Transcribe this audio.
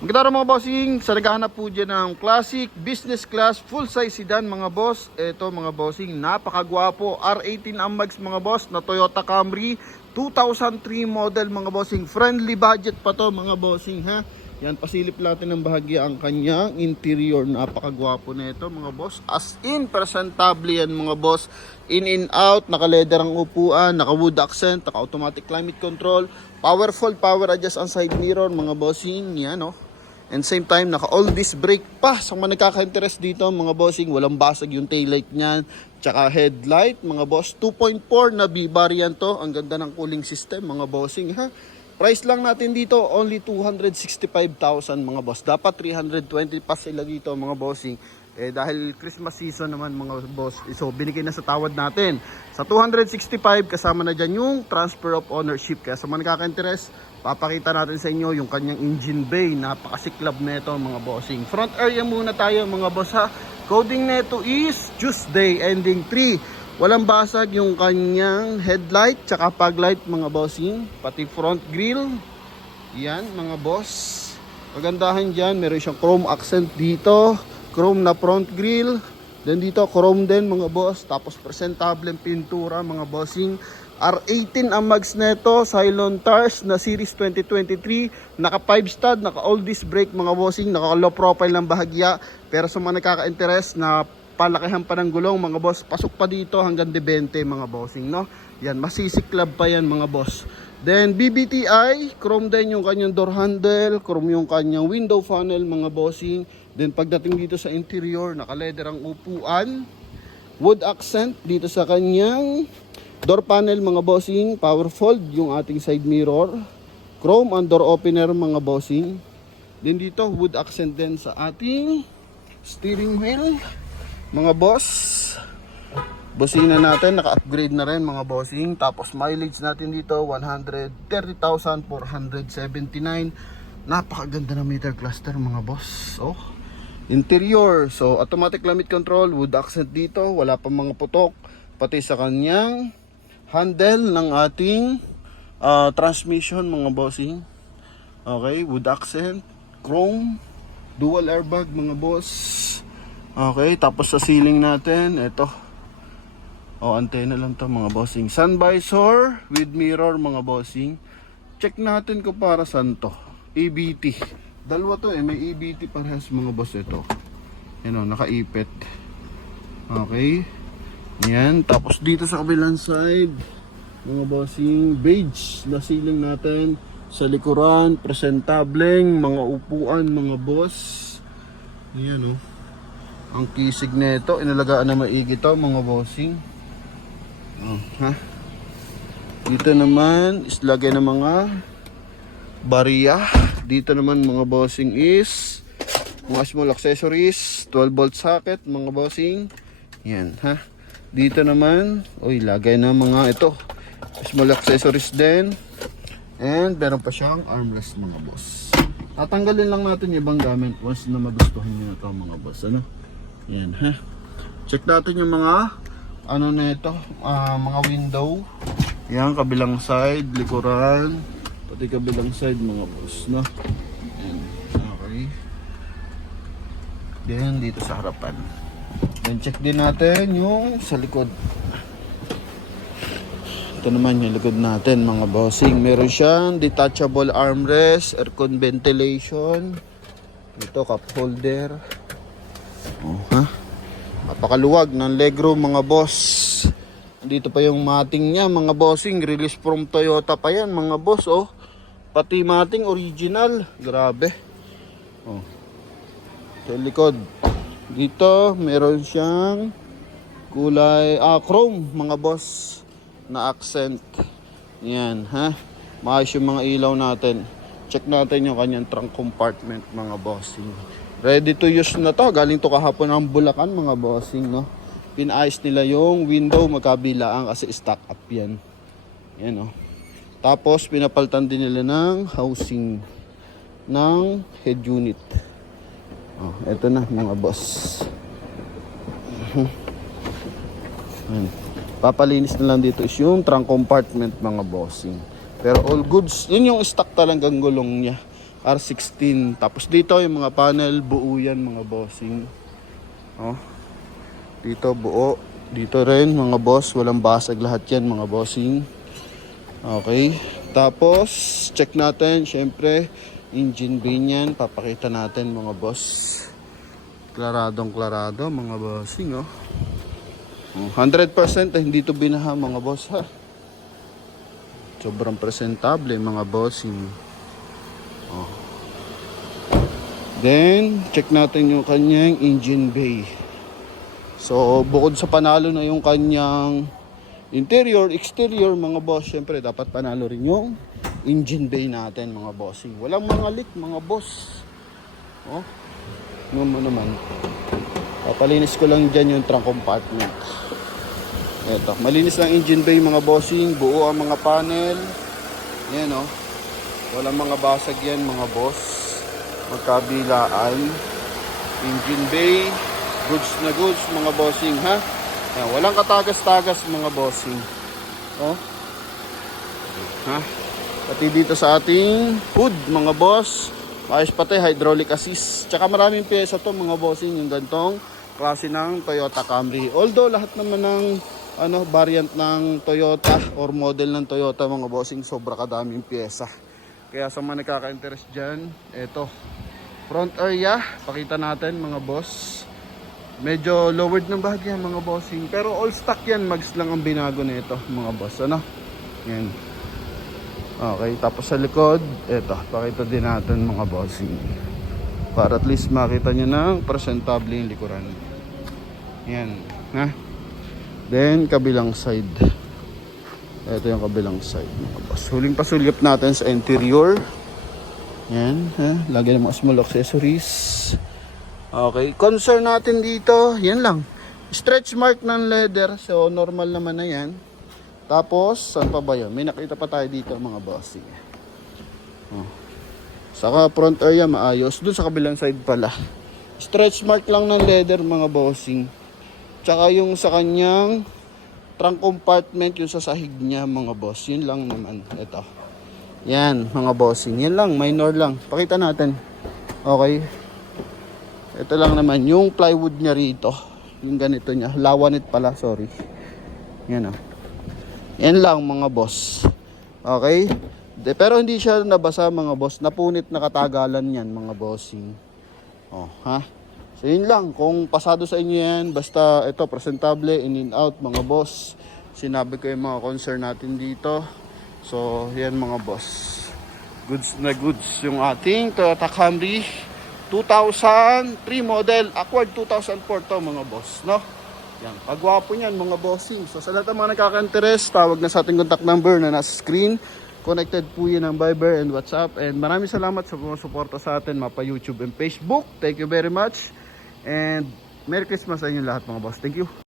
Magandang mga bossing, sa naghahanap po dyan ng classic, business class, full size sedan mga boss. Ito mga bossing, napakagwapo, R18 ang mags mga boss na Toyota Camry 2003 model mga bossing. Friendly budget pa to mga bossing ha. Yan, pasilip natin ng bahagya ang kanyang interior. Napakagwapo na ito mga boss. As in, presentable yan mga boss. In out, naka-leather ang upuan, naka-wood accent, naka-automatic climate control, powerful power adjust ang side mirror mga bossing. Yan oh. And same time, naka all disc brake pa. Sa mga nagkaka-interest dito mga bossing, walang basag yung taillight niyan. Tsaka headlight mga boss, 2.4 na B-variant to. Ang ganda ng cooling system mga bossing ha. Price lang natin dito, only 265,000 mga boss. Dapat 320 pa sila dito mga bossing. Dahil Christmas season naman mga boss, so binigay na sa tawad natin. Sa 265, kasama na dyan yung transfer of ownership. Kaya sa mga nakaka-interest, papakita natin sa inyo yung kanyang engine bay. Napakasiklab na ito mga bossing. Front area muna tayo mga boss ha. Coding nito is Tuesday ending 3. Walang basag yung kanyang headlight tsaka paglight mga bossing. Pati front grille. Yan mga boss. Pagandahan dyan, meron siyang chrome accent dito. Chrome na front grille. Then dito chrome din mga boss. Tapos presentable pintura mga bossing. R18 ang mags neto, Cylon Tars na series 2023, naka 5 stud, naka all disc brake mga bossing, naka low profile ng bahagya. Pero sa mga nakaka-interest na palakihan pa ng gulong mga boss, pasok pa dito hanggang 20 mga bossing no. Yan, masisiklab pa yan mga boss. Then BBTI, chrome din yung kanyang door handle, chrome yung kanyang window panel mga bossing. Then pagdating dito sa interior, naka-leather ang upuan, wood accent dito sa kanyang door panel mga bossing, power fold yung ating side mirror, chrome and door opener mga bossing. Then dito wood accent din sa ating steering wheel mga boss. Bosina natin naka-upgrade na rin mga bossing. Tapos mileage natin dito 130,479. Napakaganda ng meter cluster mga boss. Oh, interior, so automatic climate control, wood accent dito, wala pa mga putok. Pati sa kanyang handle ng ating transmission mga bossing. Okay, wood accent, chrome, dual airbag mga boss. Okay, tapos sa ceiling natin, ito. Antena lang to mga bossing. Sun visor with mirror mga bossing. Check natin kung para saan to. EBT. Dalawa to may EBT parehas mga boss ito. Yan o, nakaipit. Okay. Yan, tapos dito sa kabilang side, mga bossing, beige na ceiling natin. Sa likuran, presentableng mga upuan mga boss. Yan o. Ang kisig nito, inalagaan na maigi to mga bossing. Ha? Dito naman is lagay ng mga bariya. Dito naman mga bossing is mga small accessories, 12 volt socket mga bossing. Yan ha. Dito naman, lagay ng mga ito, small accessories din. And meron pa siyang armrest mga boss. Tatanggalin lang natin yung ibang gamit once na magustuhan niyo ito mga boss. Ano? Yan ha. Check natin yung mga na ito, mga window. Yan, kabilang side, likuran, pati kabilang side mga boss, no? Yan. Okay. Then dito sa harapan. Then check din natin yung sa likod. Ito naman yung likod natin mga bossing. Meron siyang detachable armrest, aircon ventilation. Ito cup holder. Ha? Napakaluwag ng legroom mga boss. Dito pa yung mating niya mga bossing. Release from Toyota pa yan mga boss. Pati mating original. Grabe. Sa likod. Dito meron siyang kulay chrome mga boss na accent. Yan ha. Maayos yung mga ilaw natin. Check natin yung kanyang trunk compartment mga bossing. Ready to use na to. Galing to kahapon ng Bulacan mga bossing, no. Pinaayos nila yung window magkabilaan kasi stock up yan. Yan Tapos pinapalitan din nila ng housing ng head unit. Ito na mga boss. Papalinis na lang dito is yung trunk compartment mga bossing. Pero all goods, yun yung stock talagang gulong niya. R16. Tapos dito yung mga panel, buo yan mga bossing. Oh. Dito buo. Dito rin mga boss, walang basag lahat yan mga bossing. Okay. Tapos check natin, syempre engine bay niyan, papakita natin mga boss. Klaradong klarado mga bossing, oh. 100% hindi to binaha mga boss, ha. Sobrang presentable mga bossing. Oh. Then check natin yung kanyang engine bay. So bukod sa panalo na yung kanyang interior, exterior mga boss, syempre dapat panalo rin yung engine bay natin mga bossing. Walang mga leak mga boss. Oh. Naman. Papalinis ko lang dyan yung trunk compartment. Eto, malinis lang engine bay mga bossing. Buo ang mga panel. Yan, oh. Walang mga basag yan mga boss. Magkabilaan. Engine bay. Goods na goods mga bossing, ha. Yan, walang katagas-tagas mga bossing. Oh. Ha. Pati dito sa ating hood mga boss. Ayos pati, hydraulic assist. Tsaka maraming pyesa to mga bossing, yung gantong klase ng Toyota Camry. Although lahat naman ng variant ng Toyota or model ng Toyota mga bossing, sobra kadaming pyesa. Kaya sa mga nakaka-interest dyan, eto. Front area, pakita natin mga boss. Medyo lowered ng bahagya mga bossing. Pero all stock yan, mags lang ang binago nito mga boss. Ano? Yan. Okay, tapos sa likod, eto, pakita din natin mga bossing. Para at least makita nyo ng presentable yung likuran. Yan, ha? Then, kabilang side. Ito yung kabilang side mga boss. Huling pasulyap natin sa interior. Yan, ha? Lagyan ng mga small accessories. Okay, concern natin dito, yan lang. Stretch mark ng leather, so normal naman na yan. Tapos, saan pa ba yun? May nakita pa tayo dito mga bossing. Oh. Saka front area maayos. Doon sa kabilang side pala. Stretch mark lang ng leather mga bossing. Tsaka yung sa kanyang trunk compartment, yung sa sahig niya mga boss. Yun lang naman. Ito. Yan mga bossing. Yan lang, minor lang. Pakita natin. Okay. Ito lang naman. Yung plywood niya rito. Yung ganito niya. Lawanit pala, sorry. Yan o. Yan lang mga boss. Okay? Pero hindi siya nabasa mga boss. Napunit na katagalan yan mga bossing. Oh, ha? So yun lang. Kung pasado sa inyo yan, basta ito, presentable, in and out mga boss. Sinabi ko yung mga concern natin dito. So, yan mga boss. Goods na goods yung ating Toyota Camry 2003 model. Acquired 2004 to mga boss, no? Yan, pagwapo niyan mga bossing. So sa lahat ng mga nakaka-interest, tawag na sa ating contact number na nasa screen. Connected po yun ng Viber and WhatsApp. And maraming salamat sa mga suporta sa atin, mapa YouTube and Facebook. Thank you very much. And Merry Christmas sa inyo lahat mga boss. Thank you.